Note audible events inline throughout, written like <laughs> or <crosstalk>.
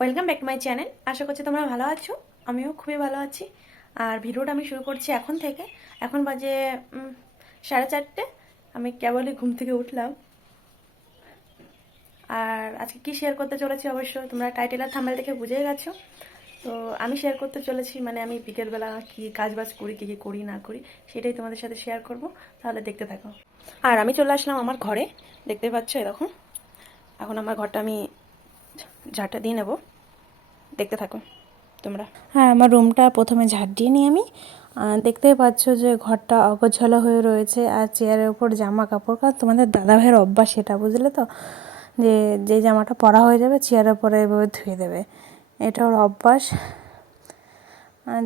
Welcome back to my channel আশা করছি তোমরা ভালো আছো। আমিও খুবই ভালো আছি। আর ভিডিওটা আমি শুরু করছি এখন থেকে। এখন বাজে সাড়ে চারটে। আমি কেবলই ঘুম থেকে উঠলাম। আর আজকে কি শেয়ার করতে চলেছি অবশ্য তোমরা টাইটেল আর থাম্বেল দেখে বুঝেই গেছো। তো আমি শেয়ার করতে চলেছি মানে আমি বিকেলবেলা কি কাজ বাজ করি, কী কী করি, না করি, সেটাই তোমাদের সাথে শেয়ার করব। তাহলে দেখতে থাকো। আর আমি চলে আসলাম আমার ঘরে। দেখতে পাচ্ছ এরকম এখন আমার ঘরটা আমি ঝাঁটা দিয়ে নেব। দেখতে থাকো তোমরা। হ্যাঁ আমার রুমটা প্রথমে ঝাড় দিয়ে নিই আমি। দেখতেই পাচ্ছ যে ঘরটা অগোছালো হয়ে রয়েছে আর চেয়ারের ওপর জামা কাপড় কারণ তোমাদের দাদা ভাইয়ের অভ্যাস সেটা, বুঝলে তো? যে যে জামাটা পরা হয়ে যাবে চেয়ারের উপরে এভাবে ধুয়ে দেবে। এটা ওর অভ্যাস।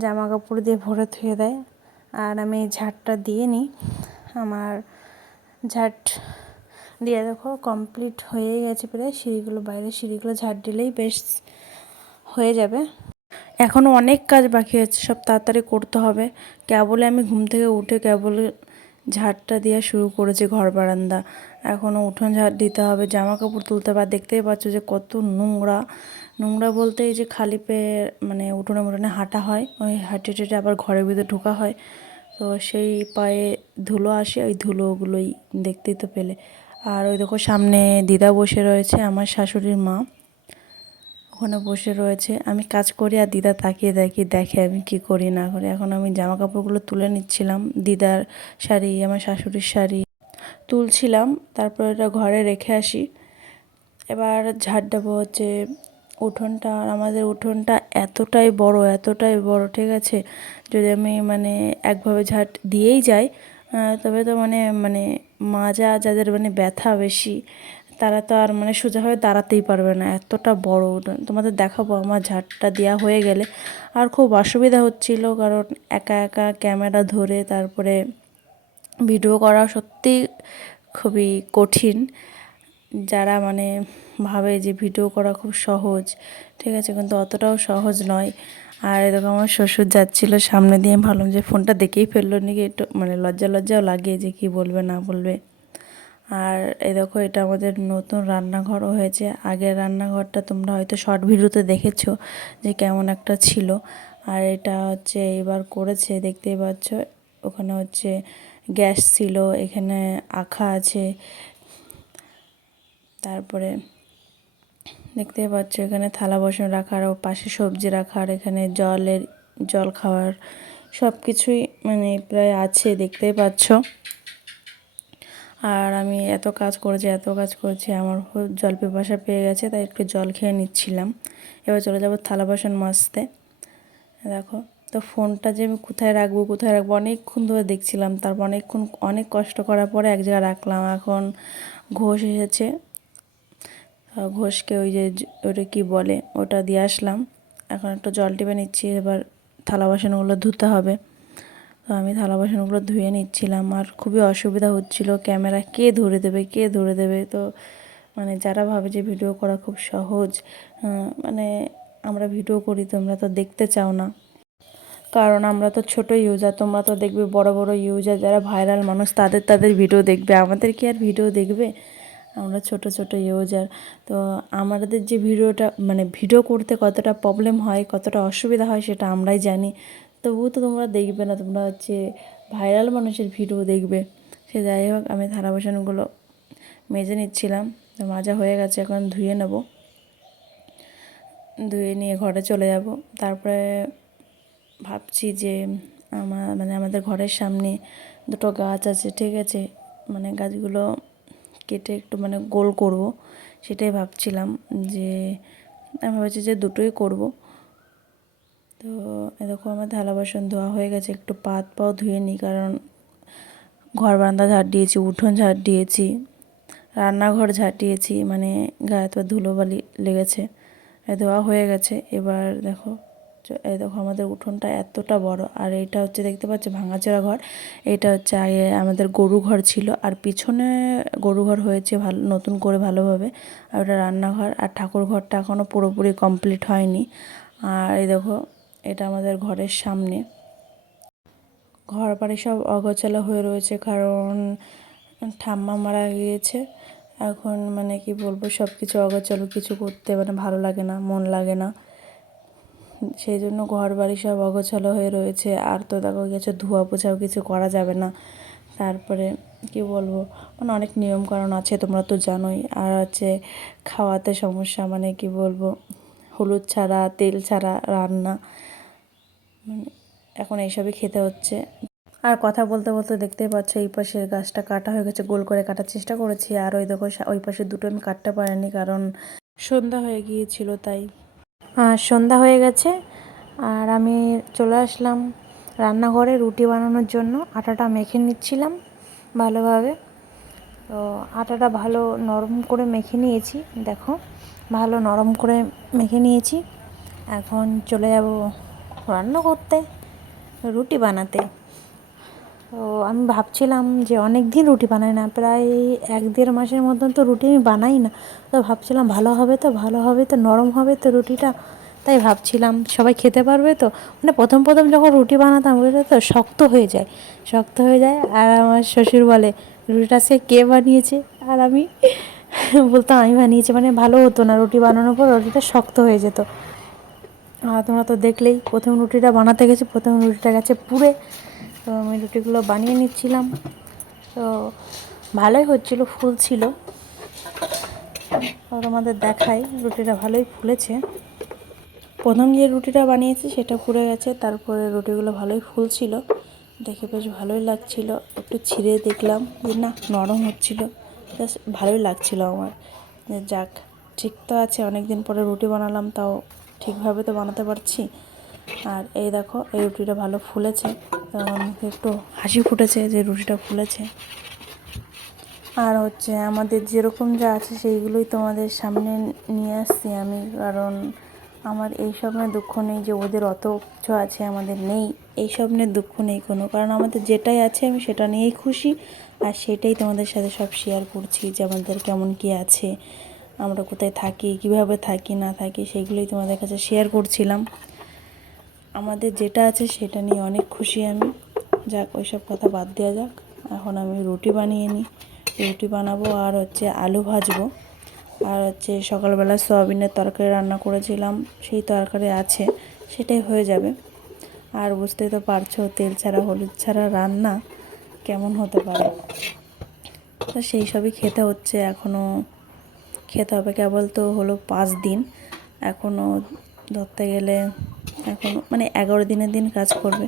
জামা কাপড় দিয়ে ভরে ধুয়ে দেয়। আর আমি ঝাড়টা দিয়ে নিই। আমার ঝাড় দিয়ে দেখো কমপ্লিট হয়ে গেছে প্রায়। সিঁড়িগুলো বাইরে, সিঁড়িগুলো ঝাড় দিলেই বেশ হয়ে যাবে। এখনও অনেক কাজ বাকি আছে, সব তাড়াতাড়ি করতে হবে। কেবলে আমি ঘুম থেকে উঠে কেবল ঝাড়টা দেওয়া শুরু করেছি ঘর বারান্দা। এখনও উঠোন ঝাড় দিতে হবে জামা কাপড় তুলতে হবে দেখতেই পাচ্ছ যে কত নোংরা। নোংরা বলতে এই যে খালি পেয়ে মানে উঠোনে উঠোনে হাঁটা হয়, ওই হাঁটে টেটে আবার ঘরের ভিতরে ঢোকা হয়। তো সেই পায়ে ধুলো আসে, ওই ধুলোগুলোই দেখতেই তো পেলে। আর ওই দেখো সামনে দিদা বসে রয়েছে, আমার শাশুড়ির মা। ওখানে বসে রয়েছে। আমি কাজ করি আর দিদা তাকিয়ে দেখি, দেখে আমি কি করি না করি। এখন আমি জামা কাপড়গুলো তুলে নিচ্ছিলাম, দিদার শাড়ি, আমার শাশুড়ির শাড়ি তুলছিলাম। তারপর এটা ঘরে রেখে আসি। এবার ঝাড় দেবো হচ্ছে উঠোনটা। আর আমাদের উঠোনটা এতটাই বড় এতটাই বড়, ঠিক আছে? যদি আমি মানে একভাবে ঝাড় দিয়েই যাই তবে তো মানে মানে মাজা যাদের মানে ব্যথা বেশি, তারা তো আর মানে সোজাভাবে দাঁড়াতেই পারবে না, এতটা বড়। তোমাদের দেখাবো, আমার ঝাড়টা দেওয়া হয়ে গেলে। আর খুব অসুবিধা হচ্ছিল, কারণ একা একা ক্যামেরা ধরে তারপরে ভিডিও করা সত্যি খুবই কঠিন। যারা মানে ভাবে যে ভিডিও করা খুব সহজ, ঠিক আছে? কিন্তু অতটাও সহজ নয়। আর এরকম আমার শ্বশুর যাচ্ছিল সামনে দিয়ে ভাবলাম যে ফোনটা দেখেই ফেলল নাকি একটু মানে লজ্জা লজ্জাও লাগে যে কি বলবে, না বলবে। আর এই দেখো, এটা আমাদের নতুন রান্নাঘরও হয়েছে। আগের রান্নাঘরটা তোমরা হয়তো শর্ট ভিডিওতে দেখেছ যে কেমন একটা ছিল। আর এটা হচ্ছে এবার করেছে, দেখতেই পাচ্ছ, ওখানে হচ্ছে গ্যাস ছিল, এখানে আখা আছে। তারপরে দেখতেই পাচ্ছ, এখানে থালা বাসন রাখার ও পাশে সবজি রাখার, এখানে জলের, জল খাওয়ার সব কিছুই মানে প্রায় আছে, দেখতেই পাচ্ছ। আর আমি এত কাজ করেছি, এত কাজ করেছি, আমার জল পিপাসা পেয়ে গেছে, তাই একটু জল খেয়ে নিচ্ছিলাম। এবার চলে যাব থালা বাসন মাজতে। দেখো, তো ফোনটা যে আমি কোথায় রাখব কোথায় রাখব, অনেকক্ষণ ধরে দেখছিলাম, তারপর অনেকক্ষণ, অনেক কষ্ট করার পরে এক জায়গায় রাখলাম। এখন ঘোষ এসেছে ঘোষকে ওই যে ওটা কি বলে, ওটা দিয়ে আসলাম। এখন একটু জল টিপে নিচ্ছি, এবার থালা বাসনগুলো ধুতে হবে। তো আমি থালা বাসনগুলো ধুয়ে নিচ্ছিলাম, আর খুবই অসুবিধা হচ্ছিল, ক্যামেরা কে ধরে দেবে, কে ধরে দেবে। তো মানে যারা ভাবে যে ভিডিও করা খুব সহজ মানে আমরা ভিডিও করি, তোমরা তো দেখতে চাও না। কারণ আমরা তো ছোট ইউজার তোমরা তো দেখবে বড় বড় ইউজার যারা ভাইরাল মানুষ, তাদের তাদের ভিডিও দেখবে। আমাদের কি আর ভিডিও দেখবে? আমরা ছোট ছোট ইউজার তো আমাদের যে ভিডিওটা মানে ভিডিও করতে কতটা প্রবলেম হয়, কতটা অসুবিধা হয় সেটা আমরাই জানি। তবুও তো তোমরা দেখবে না, তোমরা হচ্ছে ভাইরাল মানুষের ভিডিও দেখবে। সে যাই হোক, আমি থালা বাসনগুলো মেজে নিচ্ছিলাম। তো মাজা হয়ে গেছে, এখন ধুয়ে নেব। ধুয়ে নিয়ে ঘরে চলে যাব। তারপরে ভাবছি যে আমার মানে আমাদের ঘরের সামনে দুটো গাছ আছে, ঠিক আছে? মানে গাছগুলো কেটে একটু মানে গোল করব, সেটাই ভাবছিলাম যে, আমি ভাবছি যে দুটোই করব। তো এরকম আমার থালা বাসন ধোয়া হয়ে গেছে, একটু পাত পাও ধুয়ে নিই, কারণ ঘর বারান্দা ঝাড় দিয়েছি, উঠোন ঝাড় দিয়েছি, রান্নাঘর ঝাড় দিয়েছি মানে গায়ে তো ধুলোবালি লেগেছে। ধোয়া হয়ে গেছে, এবার দেখো এই দেখো আমাদের উঠোনটা এতটা বড়। আর এটা হচ্ছে, দেখতে পাচ্ছ, ভাঙাচোরা ঘর। এটা হচ্ছে আগে আমাদের গরু ঘর ছিল। আর পিছনে গরু ঘর হয়েছে ভালো, নতুন করে ভালোভাবে। আর ওটা রান্নাঘর। আর ঠাকুর ঘরটা এখনও পুরোপুরি কমপ্লিট হয়নি। আর এই দেখো, এটা আমাদের ঘরের সামনে। ঘর বাড়ি সব অগোছালো হয়ে রয়েছে, কারণ ঠাম্মা মারা গিয়েছে। এখন মানে কি বলব সব কিছু অগোছালো, কিছু করতে মানে ভালো লাগে না, মন লাগে না। সেই জন্য ঘর বাড়ি সব অগোছালো হয়ে রয়েছে। আর তো দেখো গেছে ধোয়া পোছাও কিছু করা যাবে না। তারপরে কি বলব? মানে অনেক নিয়ম কারণ আছে, তোমরা তো জানোই। আর হচ্ছে খাওয়াতে সমস্যা মানে কি বলব? হলুদ ছাড়া, তেল ছাড়া রান্না। মানে এখন এইসবই খেতে হচ্ছে। আর কথা বলতে বলতে দেখতেই পাচ্ছ, এই পাশের গাছটা কাটা হয়ে গেছে, গোল করে কাটার চেষ্টা করেছি। আর ওই দেখো, ওই পাশে দুটো আমি কাটতে পারিনি, কারণ সন্ধ্যা হয়ে গিয়েছিল, তাই সন্ধ্যা হয়ে গেছে আর আমি চলে আসলাম রান্নাঘরে রুটি বানানোর জন্য। আটাটা মেখে নিচ্ছিলাম ভালোভাবে। তো আটাটা ভালো নরম করে মেখে নিয়েছি। দেখো, ভালো নরম করে মেখে নিয়েছি। এখন চলে যাব রান্না করতে, রুটি বানাতে। তো আমি ভাবছিলাম যে অনেক দিন রুটি বানাই না, প্রায় এক দেড় মাসের মতন তো রুটি আমি বানাই না। তো ভাবছিলাম ভালো হবে তো, ভালো হবে তো, নরম হবে তো রুটিটা। তাই ভাবছিলাম সবাই খেতে পারবে তো। মানে প্রথম প্রথম যখন রুটি বানাতাম, বুঝলে তো, শক্ত হয়ে যায়, শক্ত হয়ে যায়। আর আমার শ্বশুর বলে, রুটিটা সে কে বানিয়েছে? আর আমি <laughs> বলতাম, আমি বানিয়েছি। মানে ভালো হতো না রুটি বানানোর পর রুটিটা শক্ত হয়ে যেত। আর তোমরা তো দেখলেই, প্রথম রুটিটা বানাতে গেছি, প্রথম রুটিটা গেছে পুড়ে। তো আমি রুটিগুলো বানিয়ে নিচ্ছিলাম। তো ভালোই হচ্ছিল, ফুল ছিল। তোমাদের দেখাই, রুটিটা ভালোই ফুলেছে। প্রথম যে রুটিটা বানিয়েছি সেটা পুড়ে গেছে, তারপরে রুটিগুলো ভালোই ফুলছিল। দেখে বেশ ভালোই লাগছিল, একটু ছিঁড়ে দেখলাম যে না, নরম হচ্ছিল। বেশ ভালোই লাগছিল আমার। যে যাক, ঠিক তো আছে অনেক দিন পরে রুটি বানালাম, তাও ঠিকভাবে তো বানাতে পারছি। আর এই দেখো, এই রুটিটা ভালো ফুলেছে। একটু হাসি ফুটেছে যে রুটিটা ফুলেছে। আর হচ্ছে আমাদের যেরকম যা আছে সেইগুলোই তোমাদের সামনে নিয়ে আসছি আমি, কারণ আমার এই সব নিয়ে দুঃখ নেই যে ওদের অত কিছু আছে আমাদের নেই, এই সব নিয়ে দুঃখ নেই কোনো। কারণ আমাদের যেটাই আছে আমি সেটা নিয়েই খুশি, আর সেটাই তোমাদের সাথে সব শেয়ার করছি যে আমাদের কেমন কী আছে, আমরা কোথায় থাকি, কীভাবে থাকি, না থাকি সেগুলোই তোমাদের কাছে শেয়ার করছিলাম। আমাদের যেটা আছে সেটা নিয়ে অনেক খুশি আমি। যাক, ওইসব কথা বাদ দেওয়া যাক। এখন আমি রুটি বানিয়ে নিই। রুটি বানাবো আর হচ্ছে আলু ভাজবো। আর হচ্ছে সকালবেলা সয়াবিনের তরকারি রান্না করেছিলাম। সেই তরকারি আছে, সেটাই হয়ে যাবে। আর বুঝতেই তো পারছ, তেল ছাড়া, হলুদ ছাড়া রান্না কেমন হতে পারে। তো সেই সবই খেতে হচ্ছে। এখনও খেতে হবে কেবল তো হলো পাঁচ দিন। এখনও ধরতে গেলে এখনও মানে এগারো দিনের দিন কাজ করবে।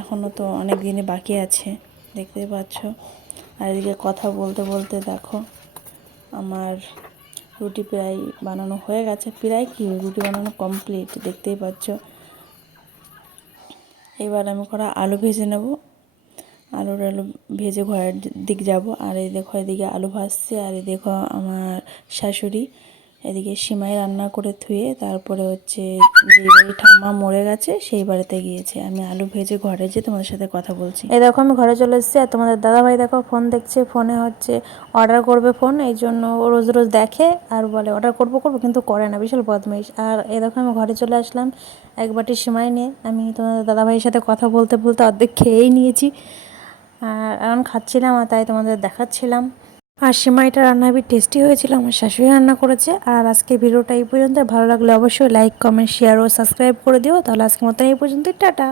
এখনও তো অনেক দিনে বাকি আছে, দেখতে পাচ্ছ। আর এদিকে কথা বলতে বলতে দেখো, আমার রুটি প্রায় বানানো হয়ে গেছে। প্রায় কি? রুটি বানানো কমপ্লিট দেখতেই পাচ্ছ। এবার আমি করা আলু ভেজে নেব। আলুর আলু ভেজে ঘরের দিক যাব। আর এই দেখো এদিকে আলু ভাজছে, আর এই দেখো আমার শাশুড়ি। এদিকে সিমাই রান্না করে ধুয়ে তারপরে হচ্ছে যে বাড়ি ঠাম্মা মরে গেছে, সেই বাড়িতে গিয়েছে। আমি আলু ভেজে ঘরে যেয়ে তোমাদের সাথে কথা বলছি। এই দেখো আমি ঘরে চলে এসেছি আর তোমাদের দাদাভাই দেখো ফোন দেখছে, ফোনে হচ্ছে অর্ডার করবে ফোন, এই জন্য রোজ রোজ দেখে আর বলে অর্ডার করব করব কিন্তু করে না, বিশাল বদমাইশ। আর এই দেখো আমি ঘরে চলে আসলাম এক বাটি সিমাই নিয়ে। আমি তোমাদের দাদাভাইয়ের সাথে কথা বলতে বলতে অর্ধেক খেয়েই নিয়েছি। আর এখন খাচ্ছিলাম আর তাই তোমাদের দেখাচ্ছিলাম। আর সিমাইটা রান্না বি টেস্টি হয়েছিল, আমার শাশুড়ি রান্না করেছে। আর আজকে ভিডিওটা এই পর্যন্ত ভালো লাগলে অবশ্যই লাইক কমেন্ট শেয়ার ও সাবস্ক্রাইব করে দিও। তাহলে আজকের মতন এই পর্যন্তই। টাটা।